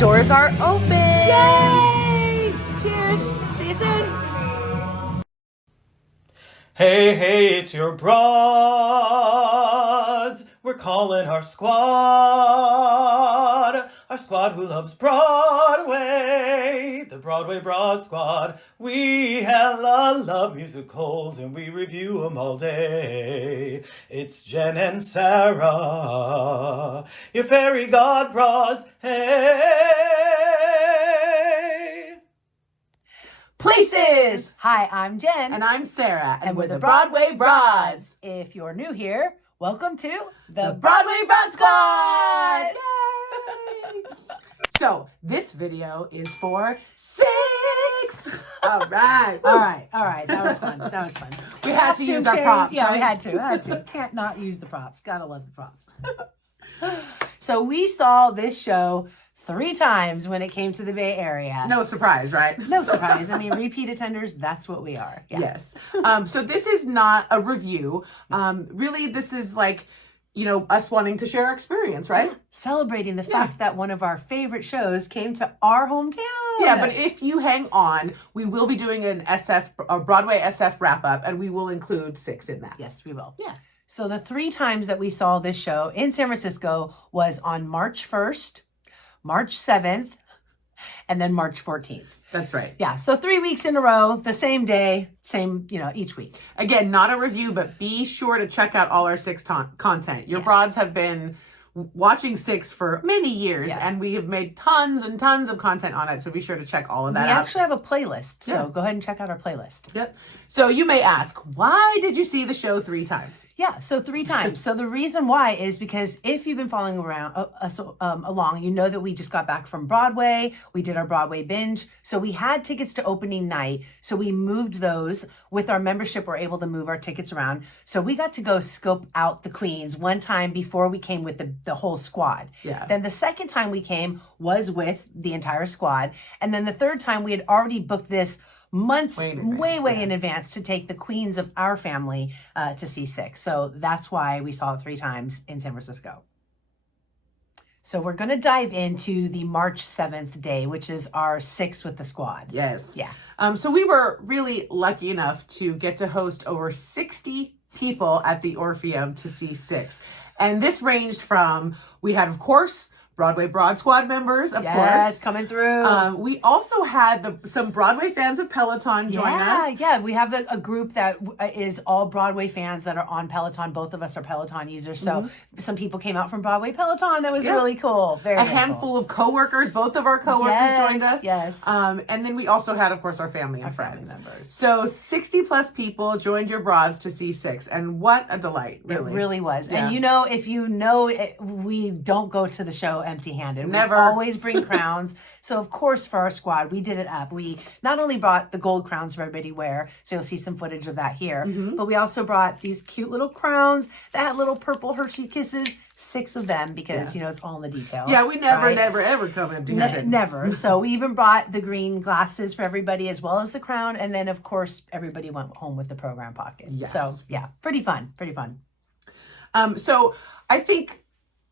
doors are open. Yay! Cheers. See you soon. Hey, it's your broads. We're calling our squad who loves Broadway, the Broadway Broad Squad. We hella love musicals and we review them all day. It's Jen and Sarah, your fairy god broads. Hey! Places. Hi, I'm Jen. And I'm Sarah, and we're the Broadway Broadway Broads. If you're new here, welcome to The Broadway Broad Squad! Yay! So, this video is for 6! All right. All right. That was fun. We had to use our props, Yeah, right? we had to. Can't not use the props. Gotta love the props. So we saw this show 3 times when it came to the Bay Area. No surprise, right? No surprise. I mean, repeat attenders, that's what we are. Yeah. Yes. So this is not a review. Really, this is like, us wanting to share our experience, right? Celebrating the fact that one of our favorite shows came to our hometown. Yeah, but if you hang on, we will be doing a Broadway SF wrap-up, and we will include 6 in that. Yes, we will. Yeah. So the 3 times that we saw this show in San Francisco was on March 1st, March 7th, and then March 14th. That's right. Yeah, so 3 weeks in a row, the same day, same, each week. Again, not a review, but be sure to check out all our 6 content. Your broads have been watching 6 for many years, and we have made tons and tons of content on it, so be sure to check all of that out. We actually have a playlist, so go ahead and check out our playlist. Yep. So you may ask, why did you see the show 3 times? Yeah, so 3 times. So the reason why is because if you've been following around along, you know that we just got back from Broadway. We did our Broadway binge. So we had tickets to opening night. So we moved those. With our membership, we're able to move our tickets around. So we got to go scope out the queens one time before we came with the whole squad. Yeah. Then the second time we came was with the entire squad. And then the third time we had already booked this months, way in advance to take the queens of our family to see 6. So that's why we saw it 3 times in San Francisco. So we're going to dive into the March 7th day, which is our 6th with the squad. Yes. Yeah. So we were really lucky enough to get to host over 60 people at the Orpheum to see 6. And this ranged from, we had, of course, Broadway Broad Squad members, of course. Yes, coming through. We also had some Broadway fans of Peloton join us. Yeah, we have a group that is all Broadway fans that are on Peloton. Both of us are Peloton users. So some people came out from Broadway Peloton. That was really cool. Very handful of coworkers. Both of our coworkers joined us. Yes. And then we also had, of course, our family and friends. Family members. So 60 plus people joined your broads to see 6. And what a delight, really. It really was. Yeah. And if you know it, we don't go to the show empty-handed. Never. We always bring crowns. So of course for our squad, we did it up. We not only brought the gold crowns for everybody to wear, so you'll see some footage of that here, but we also brought these cute little crowns that had little purple Hershey kisses, 6 of them because, it's all in the detail. Yeah, we never, ever come empty-handed. Never. So we even brought the green glasses for everybody as well as the crown. And then of course, everybody went home with the program pocket. Yes. So yeah, pretty fun. So I think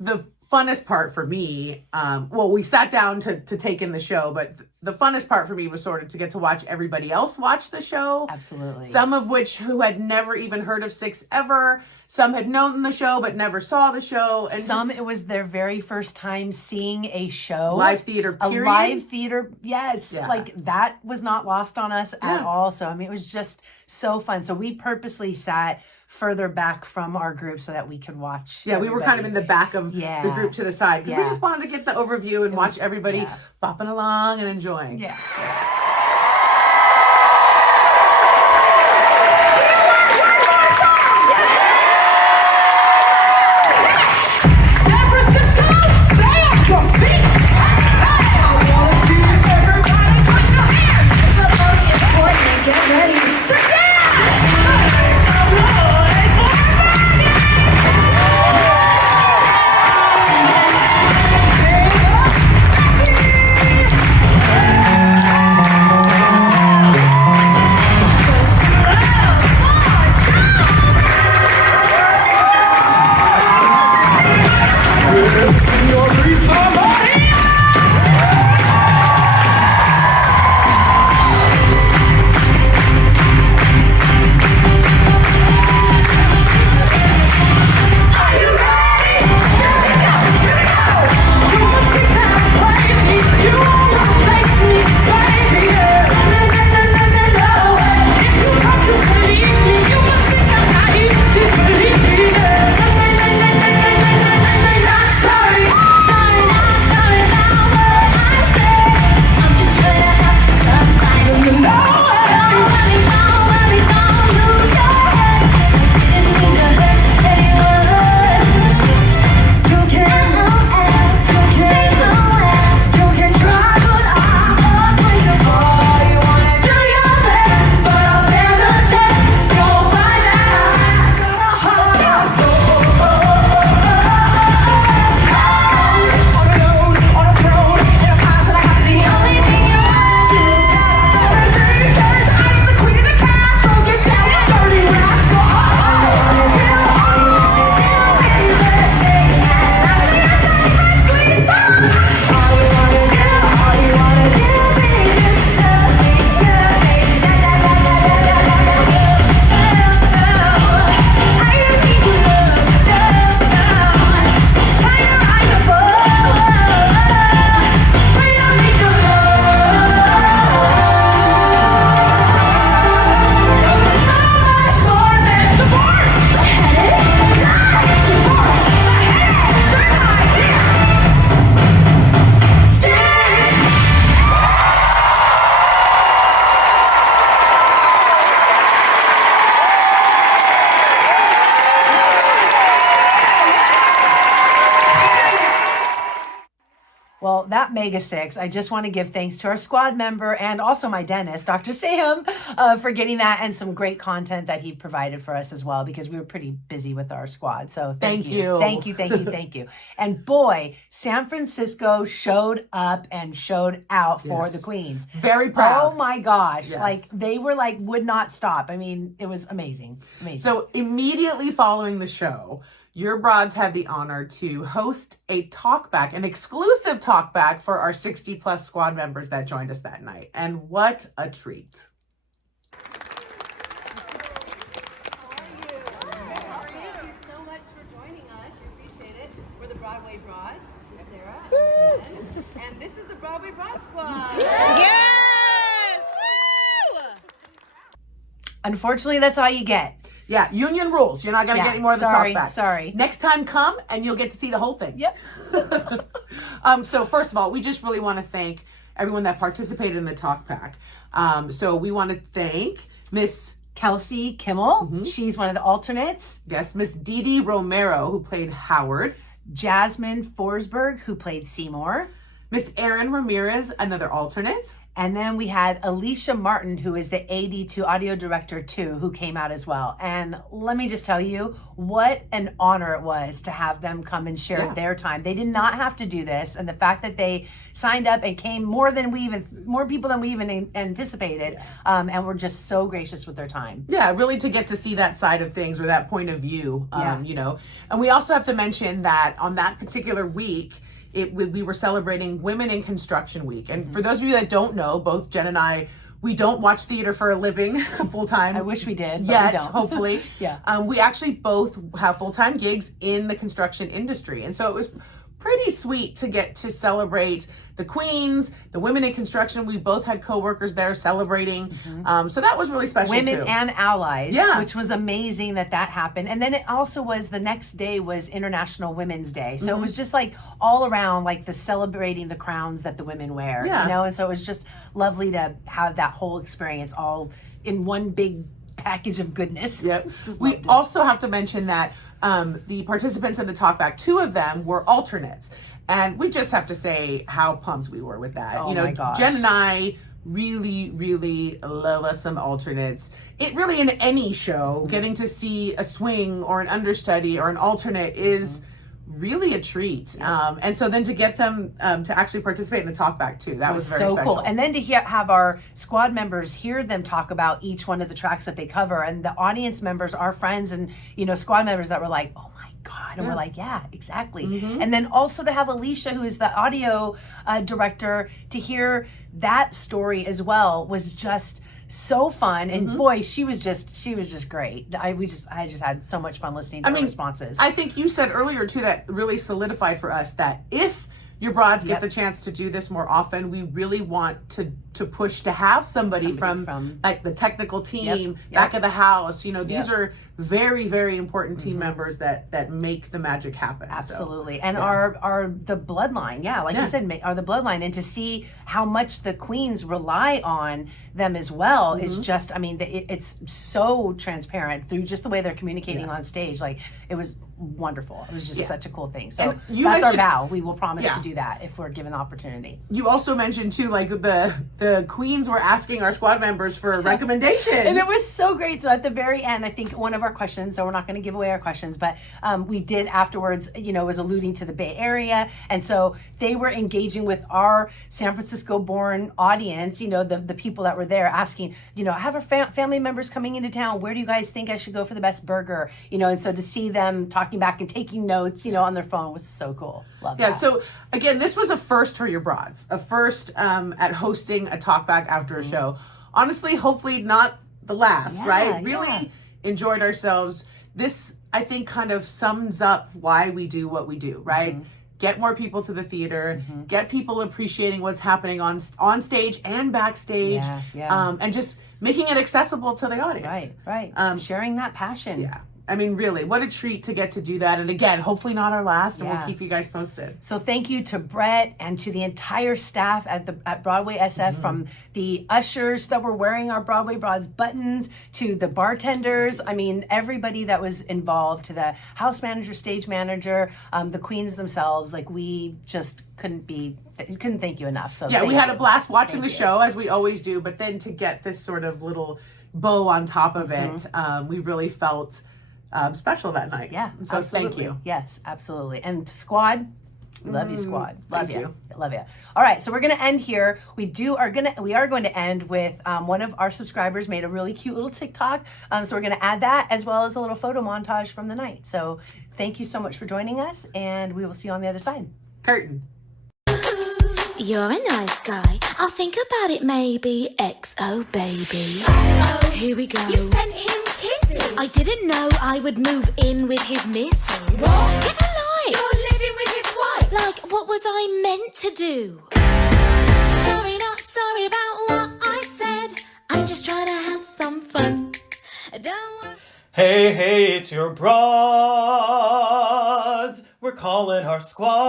the funnest part for me, we sat down to take in the show, but the funnest part for me was sort of to get to watch everybody else watch the show. Absolutely. Some of which who had never even heard of 6 ever. Some had known the show but never saw the show. And some it was their very first time seeing a show. Live theater, period. A live theater, yes. Yeah. Like that was not lost on us at all. So I mean, it was just so fun. So we purposely sat further back from our group so that we could watch. Yeah, we were kind of in the back of the group to the side because we just wanted to get the overview and watch everybody bopping along and enjoying. Yeah. San Francisco, stay on your feet. Hey, I wanna see everybody put your hands. But most importantly, get ready to dance. Well, that Mega Six, I just want to give thanks to our squad member and also my dentist, Dr. Sam, for getting that and some great content that he provided for us as well, because we were pretty busy with our squad. So thank you. Thank you. And boy, San Francisco showed up and showed out for the Queens. Very proud. Oh my gosh. Yes. Like they were like, would not stop. I mean, it was amazing. So immediately following the show, your broads had the honor to host a talkback, an exclusive talkback for our 60 plus squad members that joined us that night. And what a treat. Thank you so much for joining us. We appreciate it. We're the Broadway Broads. This is Sarah. I'm Jen. And this is the Broadway Broad Squad. Yes! Woo! Unfortunately, that's all you get. Yeah, union rules. You're not going to get any more of the talkback. Sorry. Next time come and you'll get to see the whole thing. Yep. So first of all, we just really want to thank everyone that participated in the talkback. So we want to thank Miss Kelsey Kimmel. She's one of the alternates. Miss Dee Dee Romero, who played Howard. Jasmine Forsberg, who played Seymour. Miss Erin Ramirez, another alternate. And then we had Alicia Martin, who is the AD to audio director too, who came out as well. And let me just tell you what an honor it was to have them come and share their time. They did not have to do this. And the fact that they signed up and came more people than we even anticipated. And were just so gracious with their time. Yeah, really to get to see that side of things or that point of view, you know. And we also have to mention that on that particular week, we were celebrating Women in Construction Week. And for those of you that don't know, both Jen and I, we don't watch theater for a living full time. I wish we did, but yet, we don't. hopefully. We actually both have full-time gigs in the construction industry. And so it was pretty sweet to get to celebrate the Queens, the Women in Construction. We both had coworkers there celebrating. So that was really special Women too. and allies, Yeah. which was amazing that happened. And then it also was the next day was International Women's Day. So it was just like all around like the celebrating the crowns that the women wear, Yeah. you know? And so it was just lovely to have that whole experience all in one big package of goodness. Yep. Just We loved it. also have to mention that the participants in the talkback, 2 of them were alternates. And we just have to say how pumped we were with that. Oh you know, my gosh. Jen and I really, really love us some alternates. It really, in any show, getting to see a swing or an understudy or an alternate is really a treat. And so then to get them to actually participate in the talkback too, that was very so special. cool. And then to have our squad members hear them talk about each one of the tracks that they cover, and the audience members, our friends and squad members that were like, oh my God, and we're like, yeah, exactly. And then also to have Alicia, who is the audio director, to hear that story as well was just so fun. And boy, she was just great. I just had so much fun listening to her responses. I think you said earlier too that really solidified for us that if your broads get the chance to do this more often, we really want to push to have somebody from like the technical team, back of the house. These are very, very important team members that make the magic happen. Absolutely. And are the bloodline, like you said, are the bloodline. And to see how much the Queens rely on them as well is just, I mean, it's so transparent through just the way they're communicating on stage. Like, it was wonderful. It was just such a cool thing. So that's our vow. We will promise to do that if we're given the opportunity. You also mentioned too, like the Queens were asking our squad members for recommendations. And it was so great. So at the very end, I think one of our questions, so we're not going to give away our questions, but we did afterwards, was alluding to the Bay Area. And so they were engaging with our San Francisco born audience, the people that were there asking, I have our family members coming into town. Where do you guys think I should go for the best burger? And so to see them talking back and taking notes, on their phone was so cool. Love that. So again, this was a first for your broads, a first at hosting a talkback after a show. Honestly, hopefully not the last, right? Really enjoyed ourselves. This, I think, kind of sums up why we do what we do, right? Get more people to the theater, get people appreciating what's happening on stage and backstage, and just making it accessible to the audience. Right. Sharing that passion. Yeah. I mean, really, what a treat to get to do that. And again, hopefully not our last, and we'll keep you guys posted. So thank you to Brett and to the entire staff at Broadway SF, from the ushers that were wearing our Broadway Broads buttons to the bartenders. I mean, everybody that was involved, to the house manager, stage manager, the Queens themselves. Like, we just couldn't be couldn't thank you enough. So Yeah, thank we had you. a blast watching Thank the you. show, as we always do, but then to get this sort of little bow on top of it, we really felt special that night. Yeah, So absolutely. thank you. Yes, absolutely. And squad, we love you, squad. Love thank you. Love you. All right, so we're gonna end here. We are going to end with one of our subscribers made a really cute little TikTok. So we're gonna add that as well as a little photo montage from the night. So thank you so much for joining us, and we will see you on the other side. Curtain. You're a nice guy. I'll think about it maybe. XO baby. Here we go. You sent him kisses. I didn't know I would move in with his missus. What? Get a life. You're living with his wife. Like, what was I meant to do? Sorry, not sorry about what I said. I'm just trying to have some fun. Don't worry. Hey, it's your broads. We're calling our squad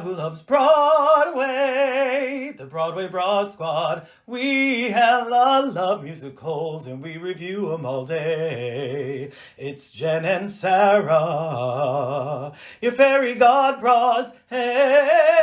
who loves Broadway, the Broadway Broad Squad. We hella love musicals and we review them all day. It's Jen and Sarah, your fairy god broads. Hey.